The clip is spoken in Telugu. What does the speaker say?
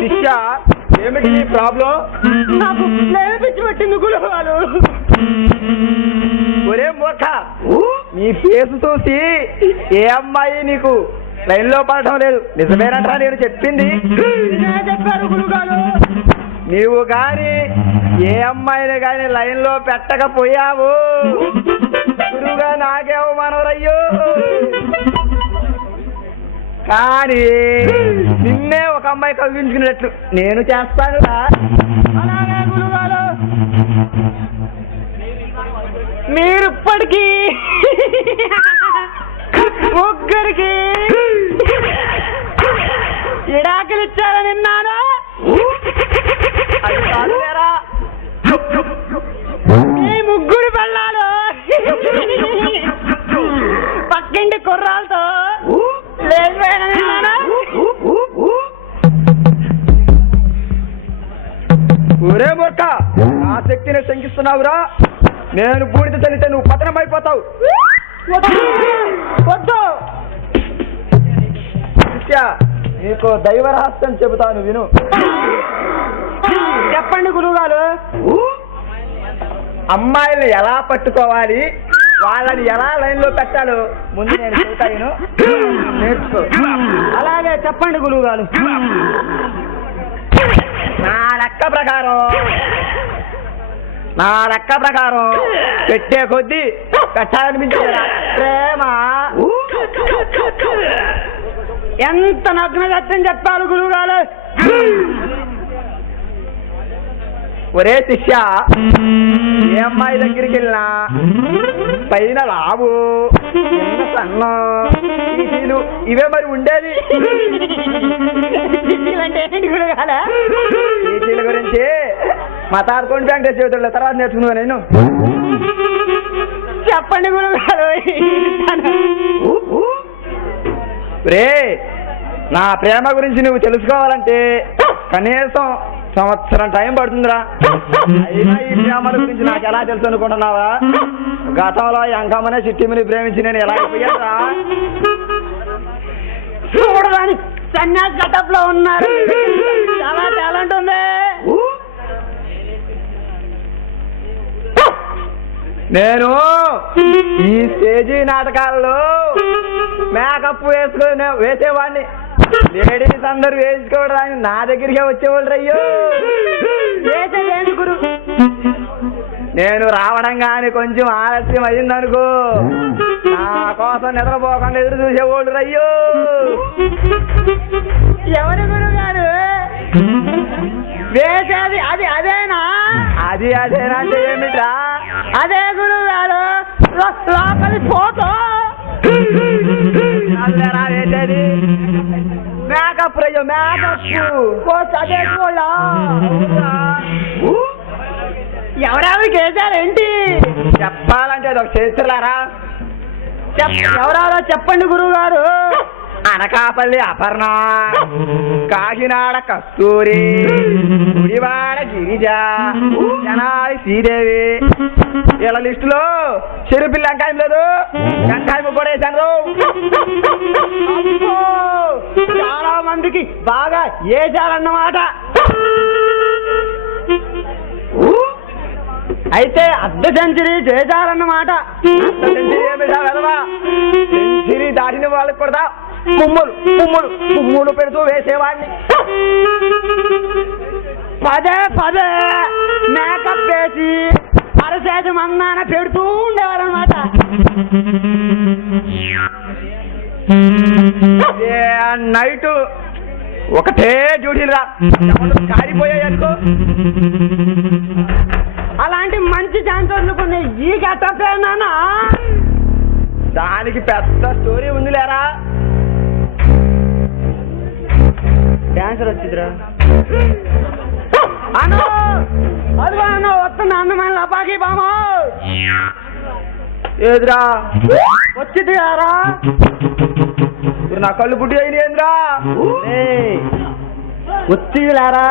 శిష్య, ఏమిటి నీ ప్రాబ్లం? నాకు పిచ్చి పట్టింది గురుగారు. ఒరే మూర్ఖ, నీ ఫేస్ చూసి ఏ అమ్మాయి నీకు లైన్ లో పడటం లేదు. నిజమేనట్రా నేను చెప్పింది? చెప్పారు గురుగారు. నీవు గాని ఏ అమ్మాయిని గాని లైన్ లో పెట్టకపోయావు గురువుగా నాకే అవమానరయ్యో. కానీ నిన్నే ఒక అమ్మాయి కవ్వించుకునేటట్లు నేను చేస్తాను. అలాగే గురుగారు. మీరు ఇప్పటికీ ముగ్గురికి ఇడాకులు ఇచ్చారని విన్నాను. అది కాదు లేరా, ఈ ముగ్గురు పెళ్ళాలు పక్కింటి కుర్రాలతో లేచిపోయారని విన్నాను. ఒరే మూర్ఖ, నా శక్తిని శంకిస్తున్నావురా. నేను బూడిద చల్లితే నువ్వు పతనం అయిపోతావు. వద్దు. శిష్య, నీకు దైవ రహస్యం చెబుతాను విను. చెప్పండి గురువుగారు. అమ్మాయిల్ని ఎలా పట్టుకోవాలి, వాళ్ళని ఎలా లైన్ లో పెట్టాలో ముందు నేను చెబుతాను, నేర్చుకో. అలాగే చెప్పండి గురువుగారు. నా లెక్క ప్రకారం పెట్టే కొద్దీ పెట్టాలనిపించేదా ప్రేమ. ఎంత నగ్న సత్యం చెప్పారు గురువుగారు. ఒరే శిష్య, ఏ అమ్మాయి దగ్గరికి వెళ్ళినా పైన లావు కింద సన్నం చీటీలు ఇవే మరి ఉండేది. చీటీల గురించి మాట్లాడుకోండి, బ్యాంక్ చెబుతా తర్వాత నేర్చుకున్నా నేను. చెప్పండి గురువుగారు. రే, నా ప్రేమ గురించి నువ్వు తెలుసుకోవాలంటే కనీసం సంవత్సరం టైం పడుతుందిరా. అయినా ఈ ప్రేమల గురించి నాకు ఎలా తెలుసు అనుకుంటున్నావా? గతంలో ఎంకమ్మనే చిట్టిమిని ప్రేమించి నేను ఎలా అయిపోయారా? చూడడానికి సన్యాసి గెటప్ లో ఉన్నారు. చాలా టాలెంట్ ఉంది. నేను ఈ స్టేజీ నాటకాలలో మేకప్ వేసేవాడిని. లేడీస్ అందరూ వేసుకోవడానికి నా దగ్గరికే వచ్చేవాళ్ళు. అయ్యో, గురు, నేను రావడం కానీ కొంచెం ఆలస్యం అయిందనుకో, నా కోసం నిద్రపోకుండా ఎదురు చూసేవాళ్ళు. అయ్యో, ఎవరు గురుగారు వేసేది? అదేనా? అదేనా అంటే ఏమిట్రా? అదే గురుగారు, లోపలి ఫోటో వేసేది మేకప్. అయ్యో, మేకప్ అదే కూడా ఎవరెవరికి వేసారేంటి? చెప్పాలంటే అది ఒక చరిత్రలారా. ఎవరెవరో చెప్పండి గురువుగారు. అనకాపల్లి అపర్ణ, కాకినాడ కస్తూరి, గుడివాడ గిరిజ, జనాలి శ్రీదేవి. ఇలా లిస్టులో చెరుపిల్లి వెంకాయం లేదు, వెంకాయం కూడా వేశాను. చాలా మందికి బాగా వేశారన్నమాట. అయితే అర్ధ సెంచరీ చేశారన్నమాట. సెంచరీ దాటిన వాళ్ళకి కూడా పుమ్ములు పెడుతూ వేసేవాడిని. పదే మేకప్ వేసి అరసేది మందాన పెడుతూ ఉండేవారన్నమాట. నైట్ ఒకటే డ్యూటీలు రా, కారిపోయాయి అనుకో. అలాంటి మంచి ఛాన్స్ వదులుకునే ఈ గట్టనా? దానికి పెద్ద స్టోరీ ఉంది లేరా. డాన్సర్ వచ్చిందిరా అను. అదిగో అన్న వస్తున్నా, అందమైన లపాకి బామా. ఏదిరా వచ్చింది కారా? నా కళ్ళు పుట్టి అయింది ఏంద్రా? వచ్చింది లేరా?